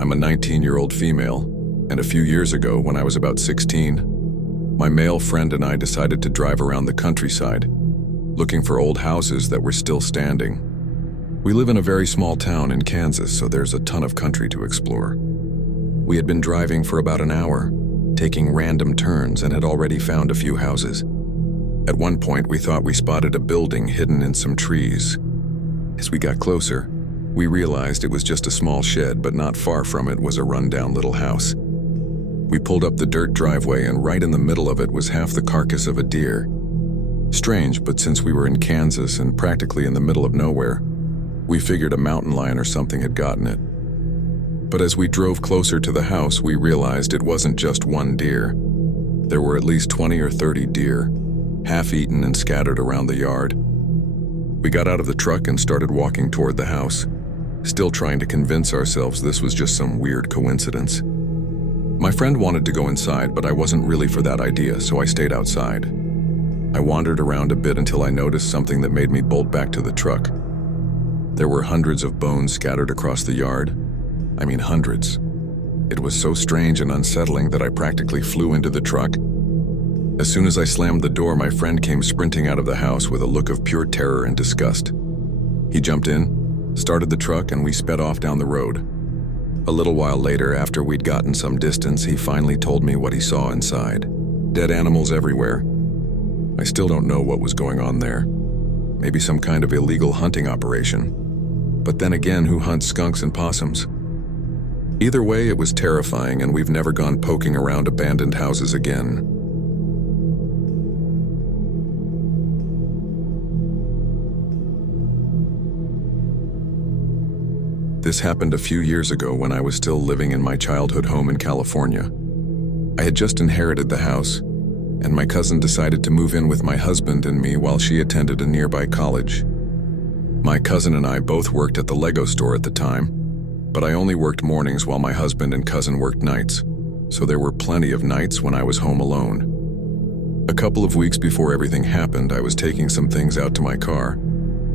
I'm a 19-year-old female, and a few years ago, when I was about 16, my male friend and I decided to drive around the countryside, looking for old houses that were still standing. We live in a very small town in Kansas, so there's a ton of country to explore. We had been driving for about an hour, taking random turns, and had already found a few houses. At one point, we thought we spotted a building hidden in some trees. As we got closer, we realized it was just a small shed, but not far from it was a rundown little house. We pulled up the dirt driveway, and right in the middle of it was half the carcass of a deer. Strange, but since we were in Kansas and practically in the middle of nowhere, we figured a mountain lion or something had gotten it. But as we drove closer to the house, we realized it wasn't just one deer. There were at least 20 or 30 deer, half-eaten and scattered around the yard. We got out of the truck and started walking toward the house, still trying to convince ourselves this was just some weird coincidence. My friend wanted to go inside, but I wasn't really for that idea, so I stayed outside. I wandered around a bit until I noticed something that made me bolt back to the truck. There were hundreds of bones scattered across the yard. I mean, hundreds. It was so strange and unsettling that I practically flew into the truck. As soon as I slammed the door, my friend came sprinting out of the house with a look of pure terror and disgust. He jumped in, started the truck, and we sped off down the road. A little while later, after we'd gotten some distance, he finally told me what he saw inside. Dead animals everywhere. I still don't know what was going on there. Maybe some kind of illegal hunting operation. But then again, who hunts skunks and possums? Either way, it was terrifying, and we've never gone poking around abandoned houses again. This happened a few years ago when I was still living in my childhood home in California. I had just inherited the house, and my cousin decided to move in with my husband and me while she attended a nearby college. My cousin and I both worked at the Lego store at the time, but I only worked mornings while my husband and cousin worked nights, so there were plenty of nights when I was home alone. A couple of weeks before everything happened, I was taking some things out to my car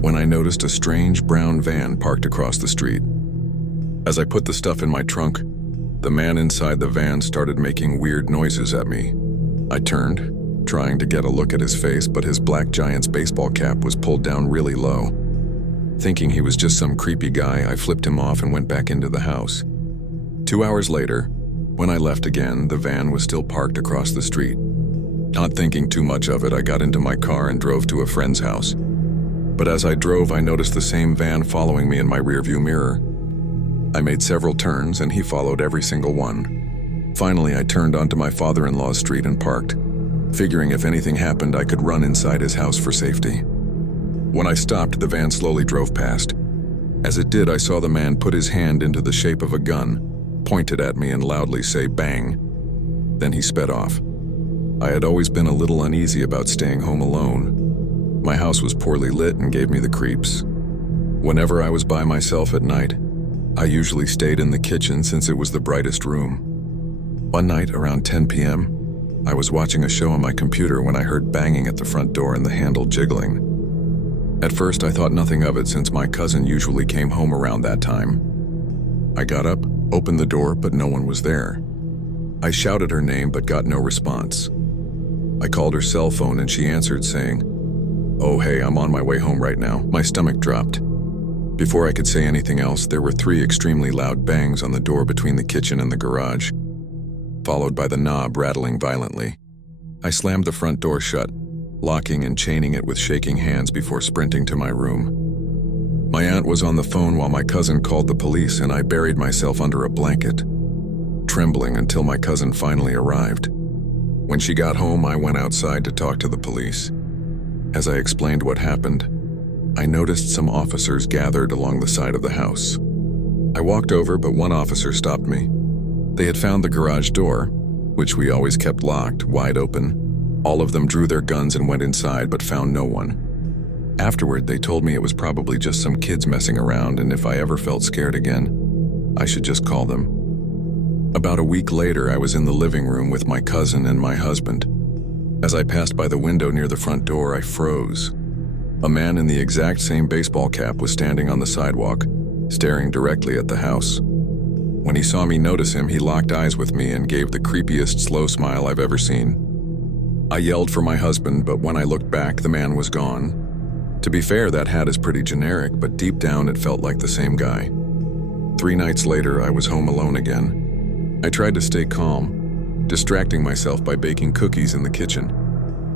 when I noticed a strange brown van parked across the street. As I put the stuff in my trunk, the man inside the van started making weird noises at me. I turned, trying to get a look at his face, but his black Giants baseball cap was pulled down really low. Thinking he was just some creepy guy, I flipped him off and went back into the house. 2 hours later, when I left again, the van was still parked across the street. Not thinking too much of it, I got into my car and drove to a friend's house. But as I drove, I noticed the same van following me in my rearview mirror. I made several turns, and he followed every single one. Finally, I turned onto my father-in-law's street and parked, figuring if anything happened, I could run inside his house for safety. When I stopped, the van slowly drove past. As it did, I saw the man put his hand into the shape of a gun, pointed at me, and loudly say, "Bang." Then he sped off. I had always been a little uneasy about staying home alone. My house was poorly lit and gave me the creeps. Whenever I was by myself at night, I usually stayed in the kitchen since it was the brightest room. One night, around 10 p.m., I was watching a show on my computer when I heard banging at the front door and the handle jiggling. At first, I thought nothing of it since my cousin usually came home around that time. I got up, opened the door, but no one was there. I shouted her name but got no response. I called her cell phone and she answered saying, "Oh hey, I'm on my way home right now." My stomach dropped. Before I could say anything else, there were 3 extremely loud bangs on the door between the kitchen and the garage, followed by the knob rattling violently. I slammed the front door shut, locking and chaining it with shaking hands before sprinting to my room. My aunt was on the phone while my cousin called the police, and I buried myself under a blanket, trembling until my cousin finally arrived. When she got home, I went outside to talk to the police. As I explained what happened, I noticed some officers gathered along the side of the house. I walked over, but one officer stopped me. They had found the garage door, which we always kept locked, wide open. All of them drew their guns and went inside, but found no one. Afterward, they told me it was probably just some kids messing around, and if I ever felt scared again, I should just call them. About a week later, I was in the living room with my cousin and my husband. As I passed by the window near the front door, I froze. A man in the exact same baseball cap was standing on the sidewalk, staring directly at the house. When he saw me notice him, he locked eyes with me and gave the creepiest slow smile I've ever seen. I yelled for my husband, but when I looked back, the man was gone. To be fair, that hat is pretty generic, but deep down it felt like the same guy. 3 nights later, I was home alone again. I tried to stay calm, distracting myself by baking cookies in the kitchen.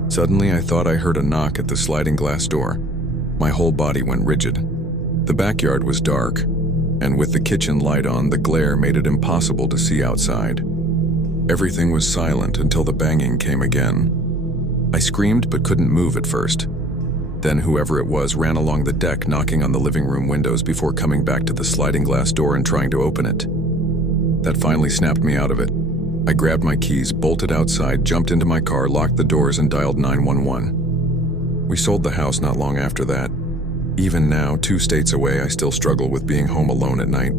Suddenly, I thought I heard a knock at the sliding glass door. My whole body went rigid. The backyard was dark, and with the kitchen light on, the glare made it impossible to see outside. Everything was silent until the banging came again. I screamed but couldn't move at first. Then whoever it was ran along the deck, knocking on the living room windows before coming back to the sliding glass door and trying to open it. That finally snapped me out of it. I grabbed my keys, bolted outside, jumped into my car, locked the doors, and dialed 911. We sold the house not long after that. Even now, 2 states away, I still struggle with being home alone at night.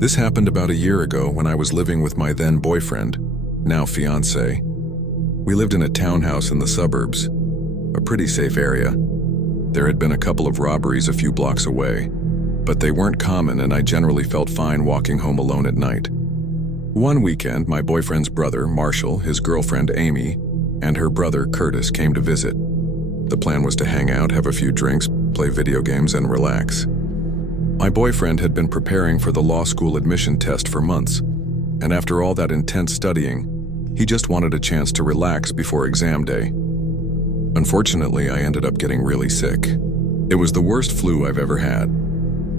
This happened about a year ago when I was living with my then boyfriend, now fiancé. We lived in a townhouse in the suburbs, a pretty safe area. There had been a couple of robberies a few blocks away, but they weren't common, and I generally felt fine walking home alone at night. One weekend, my boyfriend's brother, Marshall, his girlfriend, Amy, and her brother, Curtis, came to visit. The plan was to hang out, have a few drinks, play video games, and relax. My boyfriend had been preparing for the law school admission test for months, and after all that intense studying, he just wanted a chance to relax before exam day. Unfortunately, I ended up getting really sick. It was the worst flu I've ever had.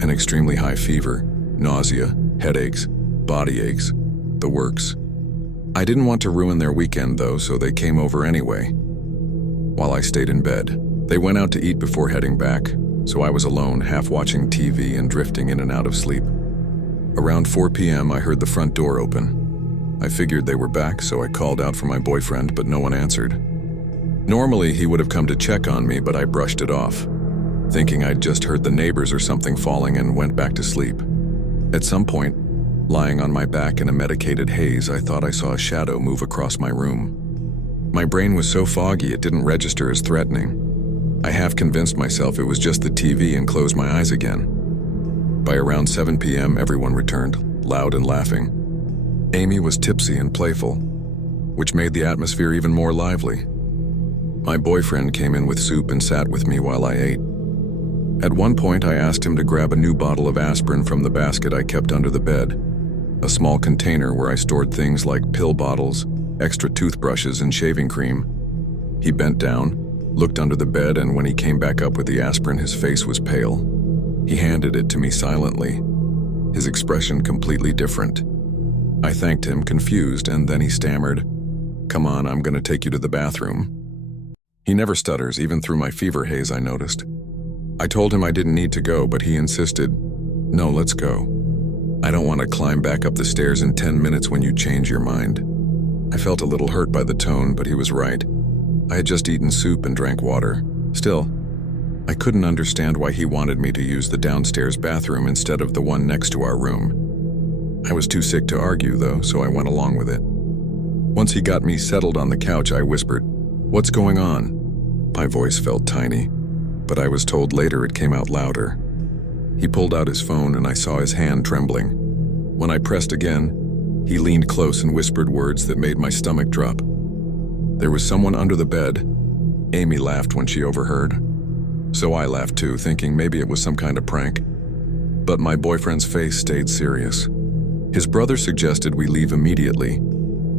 An extremely high fever, nausea, headaches, body aches, the works. I didn't want to ruin their weekend though, so they came over anyway. While I stayed in bed, they went out to eat before heading back, so I was alone, half watching TV and drifting in and out of sleep. Around 4 p.m., I heard the front door open. I figured they were back, so I called out for my boyfriend, but no one answered. Normally, he would have come to check on me, but I brushed it off, thinking I'd just heard the neighbors or something falling, and went back to sleep. At some point, lying on my back in a medicated haze, I thought I saw a shadow move across my room. My brain was so foggy it didn't register as threatening. I half convinced myself it was just the TV and closed my eyes again. By around 7 p.m., everyone returned, loud and laughing. Amy was tipsy and playful, which made the atmosphere even more lively. My boyfriend came in with soup and sat with me while I ate. At one point, I asked him to grab a new bottle of aspirin from the basket I kept under the bed, a small container where I stored things like pill bottles, extra toothbrushes, and shaving cream. He bent down, looked under the bed, and when he came back up with the aspirin, his face was pale. He handed it to me silently, his expression completely different. I thanked him, confused, and then he stammered, "Come on, I'm gonna take you to the bathroom." He never stutters, even through my fever haze, I noticed. I told him I didn't need to go, but he insisted, "No, let's go. I don't want to climb back up the stairs in 10 minutes when you change your mind." I felt a little hurt by the tone, but he was right. I had just eaten soup and drank water. Still, I couldn't understand why he wanted me to use the downstairs bathroom instead of the one next to our room. I was too sick to argue, though, so I went along with it. Once he got me settled on the couch, I whispered, "What's going on?" My voice felt tiny, but I was told later it came out louder. He pulled out his phone and I saw his hand trembling. When I pressed again, he leaned close and whispered words that made my stomach drop. There was someone under the bed. Amy laughed when she overheard. So I laughed too, thinking maybe it was some kind of prank. But my boyfriend's face stayed serious. His brother suggested we leave immediately,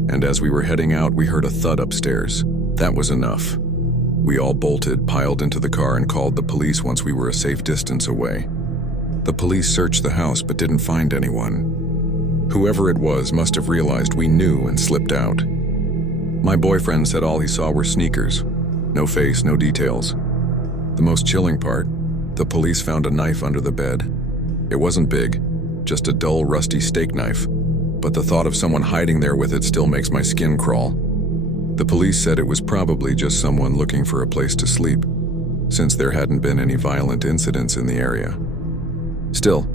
and as we were heading out, we heard a thud upstairs. That was enough. We all bolted, piled into the car, and called the police once we were a safe distance away. The police searched the house but didn't find anyone. Whoever it was must have realized we knew and slipped out. My boyfriend said all he saw were sneakers. No face, no details. The most chilling part, the police found a knife under the bed. It wasn't big, just a dull, rusty steak knife, but the thought of someone hiding there with it still makes my skin crawl. The police said it was probably just someone looking for a place to sleep, since there hadn't been any violent incidents in the area. Still,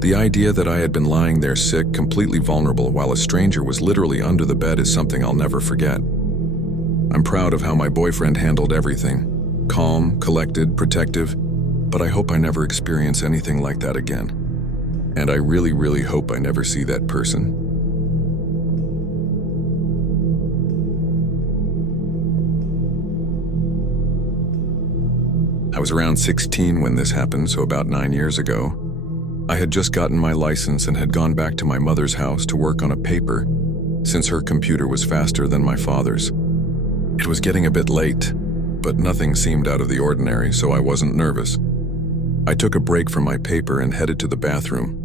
the idea that I had been lying there sick, completely vulnerable, while a stranger was literally under the bed is something I'll never forget. I'm proud of how my boyfriend handled everything. Calm, collected, protective, but I hope I never experience anything like that again. And I really, really hope I never see that person. I was around 16 when this happened, so about 9 years ago. I had just gotten my license and had gone back to my mother's house to work on a paper, since her computer was faster than my father's. It was getting a bit late, but nothing seemed out of the ordinary, so I wasn't nervous. I took a break from my paper and headed to the bathroom,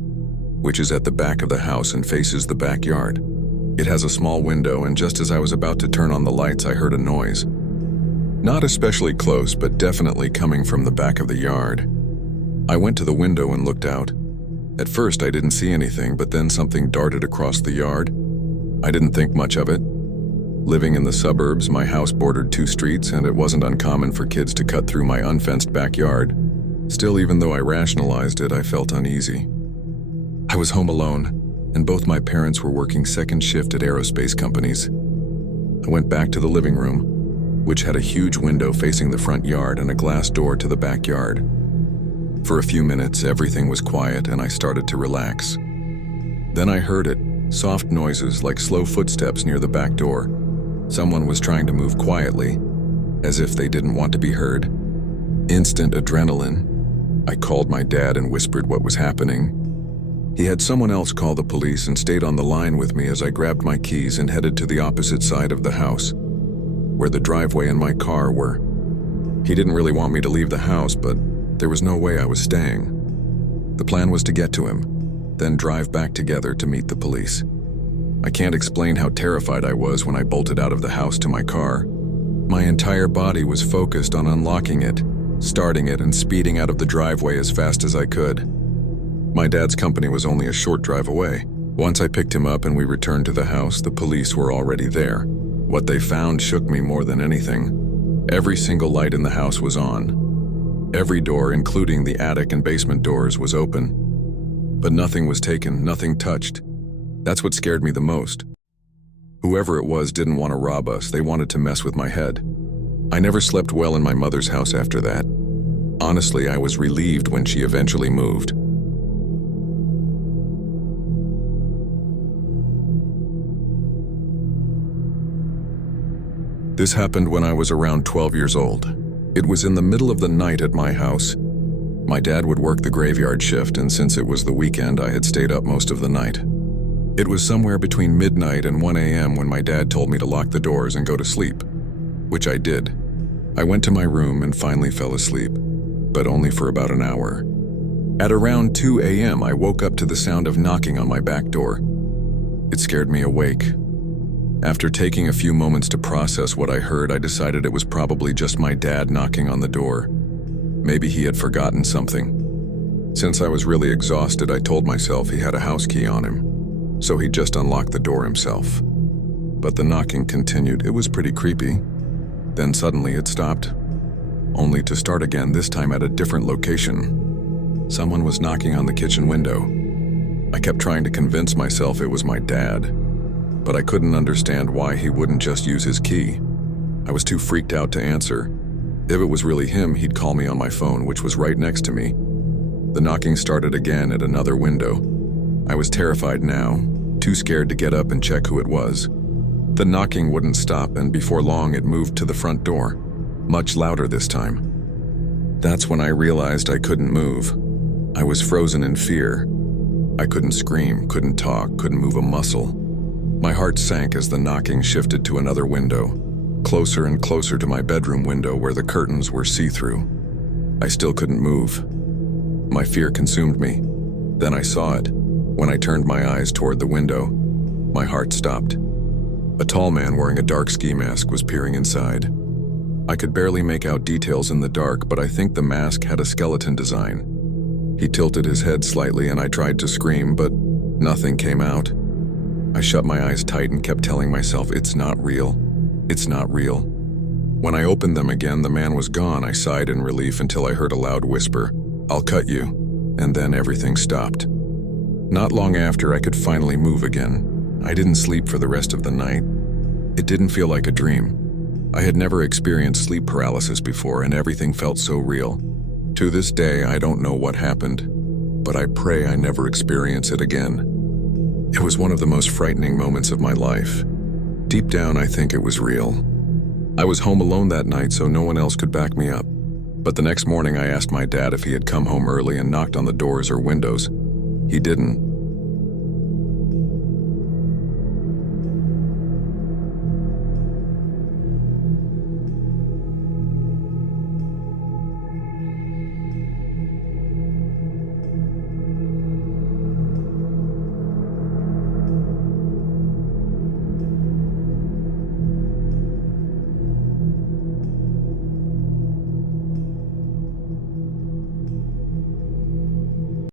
which is at the back of the house and faces the backyard. It has a small window, and just as I was about to turn on the lights, I heard a noise. Not especially close, but definitely coming from the back of the yard. I went to the window and looked out. At first, I didn't see anything, but then something darted across the yard. I didn't think much of it. Living in the suburbs, my house bordered 2 streets, and it wasn't uncommon for kids to cut through my unfenced backyard. Still, even though I rationalized it, I felt uneasy. I was home alone, and both my parents were working second shift at aerospace companies. I went back to the living room, which had a huge window facing the front yard and a glass door to the backyard. For a few minutes, everything was quiet and I started to relax. Then I heard it, soft noises like slow footsteps near the back door. Someone was trying to move quietly, as if they didn't want to be heard. Instant adrenaline. I called my dad and whispered what was happening. He had someone else call the police and stayed on the line with me as I grabbed my keys and headed to the opposite side of the house, where the driveway and my car were. He didn't really want me to leave the house, but there was no way I was staying. The plan was to get to him, then drive back together to meet the police. I can't explain how terrified I was when I bolted out of the house to my car. My entire body was focused on unlocking it, starting it, and speeding out of the driveway as fast as I could. My dad's company was only a short drive away. Once I picked him up and we returned to the house, the police were already there. What they found shook me more than anything. Every single light in the house was on. Every door, including the attic and basement doors, was open. But nothing was taken, nothing touched. That's what scared me the most. Whoever it was didn't want to rob us, they wanted to mess with my head. I never slept well in my mother's house after that. Honestly, I was relieved when she eventually moved. This happened when I was around 12 years old. It was in the middle of the night at my house. My dad would work the graveyard shift, and since it was the weekend, I had stayed up most of the night. It was somewhere between midnight and 1 a.m. when my dad told me to lock the doors and go to sleep, which I did. I went to my room and finally fell asleep, but only for about an hour. At around 2 a.m., I woke up to the sound of knocking on my back door. It scared me awake. After taking a few moments to process what I heard, I decided it was probably just my dad knocking on the door. Maybe he had forgotten something. Since I was really exhausted, I told myself he had a house key on him, so he just unlocked the door himself. But the knocking continued. It was pretty creepy. Then suddenly it stopped, only to start again, this time at a different location. Someone was knocking on the kitchen window. I kept trying to convince myself it was my dad, but I couldn't understand why he wouldn't just use his key. I was too freaked out to answer. If it was really him, he'd call me on my phone, which was right next to me. The knocking started again at another window. I was terrified now, too scared to get up and check who it was. The knocking wouldn't stop, and before long it moved to the front door, much louder this time. That's when I realized I couldn't move. I was frozen in fear. I couldn't scream, couldn't talk, couldn't move a muscle. My heart sank as the knocking shifted to another window, closer and closer to my bedroom window where the curtains were see-through. I still couldn't move. My fear consumed me. Then I saw it. When I turned my eyes toward the window, my heart stopped. A tall man wearing a dark ski mask was peering inside. I could barely make out details in the dark, but I think the mask had a skeleton design. He tilted his head slightly and I tried to scream, but nothing came out. I shut my eyes tight and kept telling myself, it's not real. It's not real. When I opened them again, the man was gone. I sighed in relief until I heard a loud whisper, "I'll cut you." And then everything stopped. Not long after, I could finally move again. I didn't sleep for the rest of the night. It didn't feel like a dream. I had never experienced sleep paralysis before, and everything felt so real. To this day, I don't know what happened, but I pray I never experience it again. It was one of the most frightening moments of my life. Deep down, I think it was real. I was home alone that night, so no one else could back me up. But the next morning, I asked my dad if he had come home early and knocked on the doors or windows. He didn't.